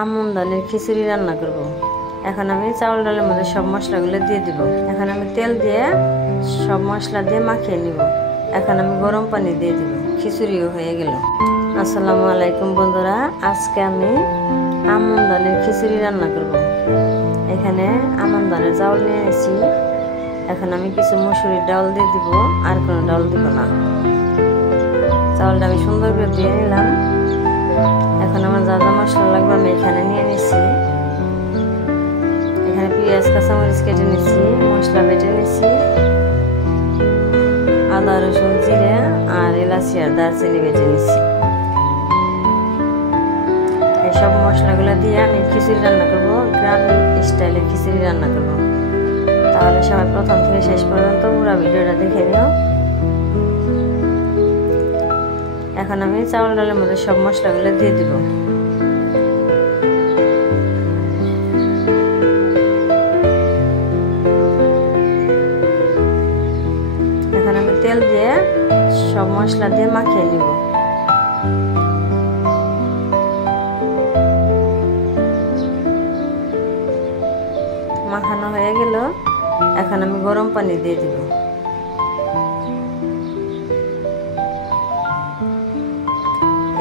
আমন ডালের খিচুড়ি রান্না করব। এখন আমি চাউল ডালের মধ্যে সব মশলাগুলো দিয়ে দিব। এখন আমি তেল দিয়ে সব মশলা দিয়ে মাখিয়ে নিব। এখন আমি গরম পানি দিয়ে দিব। খিচুড়িও হয়ে গেল। আসসালামু আলাইকুম বন্ধুরা, আজকে আমি আমন ডালের খিচুড়ি রান্না করব। এখানে আমন ডালের চাউল নিয়ে নিয়েছি। এখন আমি কিছু মসুরির ডাল দিয়ে দিব, আর কোনো ডাল দিব না। চাউলটা আমি সুন্দর করে দিয়ে নিলাম। এখন আমার যা যা মশলা লাগবে আমি এখানে নিয়ে নিচ্ছি। এখানে পেঁয়াজ কাঁচামরিচ কেটে নিচ্ছি, মশলা বেটে নিচ্ছি, আদা রসুন জিরে আর এলাচি আর দারচিনি বেটে নিচ্ছি। এইসব মশলাগুলো দিয়ে আমি খিচুড়ি রান্না করবো, গ্রাম স্টাইলের খিচুড়ি রান্না করবো। তাহলে সবাই প্রথম থেকে শেষ পর্যন্ত পুরো ভিডিওটা দেখে নিও। এখন আমি চাউল ডালের মধ্যে সব মশলাগুলো দিয়ে দিব। এখন আমি তেল দিয়ে সব মশলা দিয়ে মাখিয়ে নিব। মাখানো হয়ে গেল। এখন আমি গরম পানি দিয়ে দিব।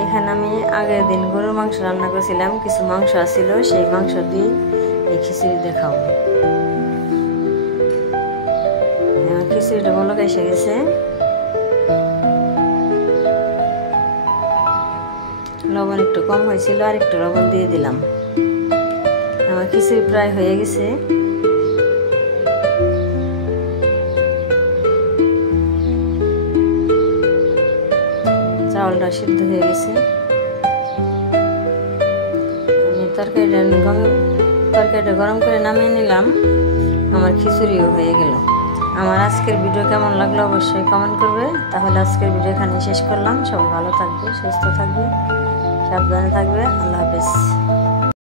এখানে আমি আগের দিন গরুর মাংস রান্না করেছিলাম, কিছু মাংস আছিল, সেই মাংস দিয়ে এই খিচুড়ি দেখাবো। খিচুড়িটা বলক এসে গেছে। লবণ একটু কম হয়েছিল, আর একটু লবণ দিয়ে দিলাম। আমার খিচুড়ি প্রায় হয়ে গেছে। চাউলটা সিদ্ধ হয়ে গেছে। আমি তরকারিটা গরম করে নামিয়ে নিলাম। আমার খিচুড়িও হয়ে গেল। আমার আজকের ভিডিও কেমন লাগলো অবশ্যই কমেন্ট করবে। তাহলে আজকের ভিডিও এখানে শেষ করলাম। সবাই ভালো থাকবে, সুস্থ থাকবে, সাবধানে থাকবে। আল্লাহ হাফেজ।